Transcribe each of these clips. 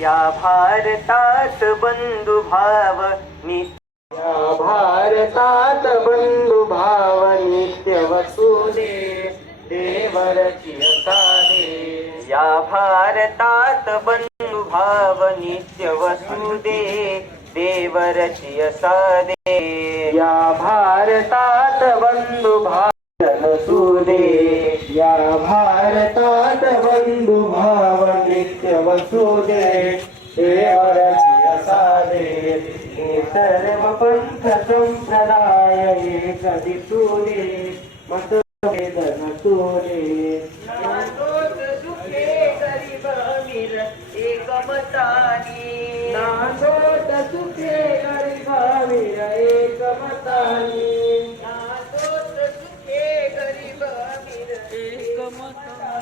या भारतात बंधुभाव नित्य या भारतात बंधुभाव नित्य वसुदे देवरची सादे या भारतात बंधुभाव नित्य वसुदे देवरची सादे या भारतात बंधुभाव नसुदे या भारतात बंधुभाव नित्य वसुदे देवरची असादे हे सर्व पंथ संप्रदाय एक दिसुदे मत वेदन सुरे नांदोत सुखे गरीब अमीर एकमतानी. नांदोत सुखे गरीब अमीर एकमतानी.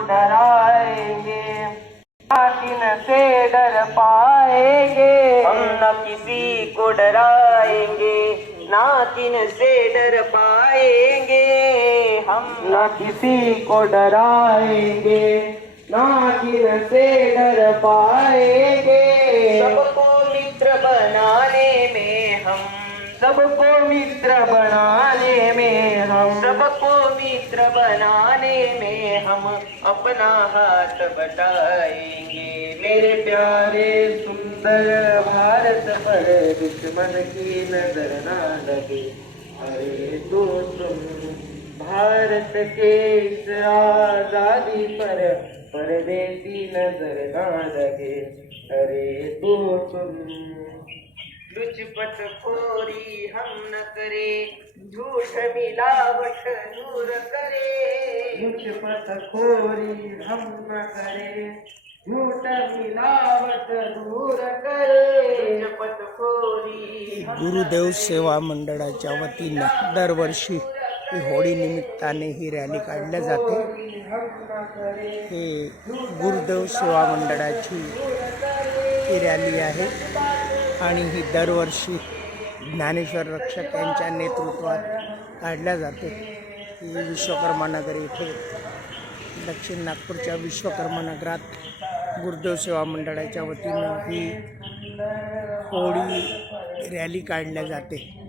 डराएँगे नाकिन से डर पाएँगे। हम न किसी को डराएँगे नाकिन से डर पाएँगे। हम न किसी को डराएँगे नाकिन से डर पाएँगे। सबको मित्र बनाने में हम सबको मित्र बनाने में सबको मित्र बनाने में हम अपना हाथ बटाएंगे। मेरे प्यारे सुंदर भारत पर दुश्मन की नजर ना लगे। अरे तो तुम भारत के इस आजादी पर परदेसी नजर ना लगे। अरे तो तुम लुचपत खोरी हम न करे झूठ मिलावट दूर करे। लुचपत खोरी हम न करे झूठ मिलावट दूर करे। लुचपत खोरी गुरुदेव. सेवा मंडळाच्या वतीनं दरवर्षी ही होळी निमित्ताने ही रॅली काढल्या जाते. हे गुरुदेव सेवा मंडळाची ही रॅली आहे. आणि ही दरवर्षी ज्ञानेश्वर रक्षक यांच्या नेतृत्वात काढल्या जाते. ही विश्वकर्मा नगर येथे दक्षिण नागपूरच्या विश्वकर्मा नगरात गुरुदेव सेवा मंडळाच्या वतीनं ही होळी रॅली काढल्या जाते.